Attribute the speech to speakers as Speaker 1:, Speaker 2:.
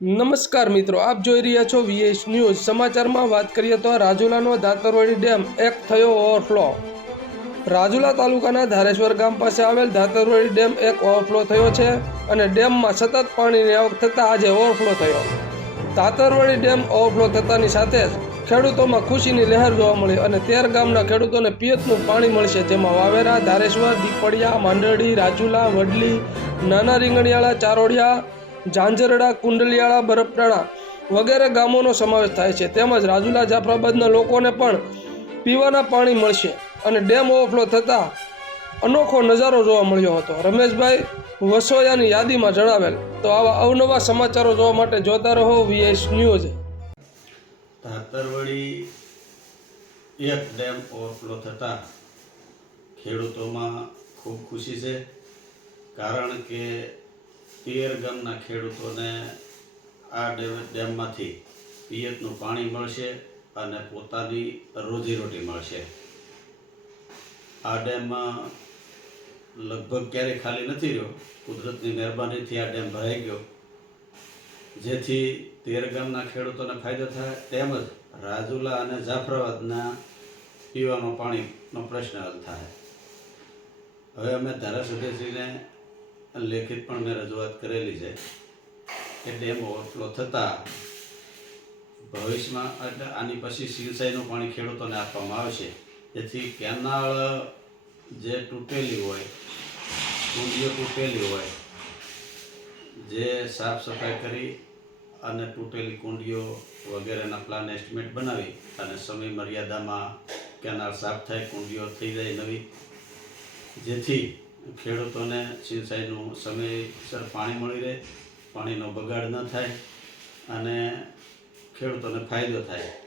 Speaker 1: નમસ્કાર મિત્રો, આપ જોઈ રહ્યા છો વીએસ ન્યૂઝ સમાચારમાં વાત કરીએ તો રાજુલાનો ધાતરવાડી ડેમ એક થયો ઓવરફ્લો. રાજુલા તાલુકાના ધારેશ્વર ગામ પાસે આવેલ ધાતરવાડી ડેમ એક ઓવરફ્લો થયો છે અને ડેમમાં સતત પાણીની આવક થતાં આજે ઓવરફ્લો થયો. ધાતરવાડી ડેમ ઓવરફ્લો થતાની સાથે જ ખેડૂતોમાં ખુશીની લહેર જોવા મળી અને તેર ગામના ખેડૂતોને પિયતનું પાણી મળશે. જેમાં વાવેરા, ધારેશ્વર, દીપડિયા માંડરડી રાજુલા, વડલી, નાના રીંગણિયાળા, ચારોડિયા ઝાંઝરડા, કુંડલિયાળા બરફટાણા વગેરે ગામોનો સમાવેશ થાય છે. તેમજ રાજુલા જાફરાબાદના લોકોને પણ પીવાના પાણી મળશે અને ડેમ ઓવરફ્લો થતાં અનોખો નજારો જોવા મળ્યો હતો. રમેશભાઈ વસોયાની યાદીમાં જણાવેલ, તો આવા અવનવા સમાચારો જોવા માટે જોતા રહો વીએસ ન્યૂઝ.
Speaker 2: ધાતરવડી એક ડેમ ઓવરફ્લો થતાં ખેડૂતોમાં ખૂબ ખુશી છે. કારણ કે તેર ગામના ખેડૂતોને આ ડેમ ડેમમાંથી પિયતનું પાણી મળશે અને પોતાની રોજીરોટી મળશે. આ ડેમમાં લગભગ ક્યારેય ખાલી નથી રહ્યો. કુદરતની મહેરબાનીથી આ ડેમ ભરાઈ ગયો. જેથી તેર ગામના ખેડૂતોને ફાયદો થાય. તેમજ રાજુલા અને જાફરાબાદના પીવાનું પાણીનો પ્રશ્ન હલ થાય. હવે અમે ધારાસભ્યશ્રીને લેખિત પણ મેં રજૂઆત કરેલી છે. કે ડેમ ઓવરફ્લો થતાં ભવિષ્યમાં એટલે આની પછી સિંચાઈનું પાણી ખેડૂતોને આપવામાં આવશે. જેથી કેનાળ જે તૂટેલી હોય, કુંડીઓ તૂટેલી હોય, જે સાફ સફાઈ કરી અને તૂટેલી કુંડીઓ વગેરેના પ્લાન એસ્ટિમેટ બનાવી અને સમય મર્યાદામાં કેનાલ સાફ થાય, કુંડીઓ થઈ જાય નવી. જેથી ખેડૂતોને સિંચાઈનું સમયસર પાણી મળી રહે પાણીનો બગાડ ન થાય અને ખેડૂતોને ફાયદો થાય.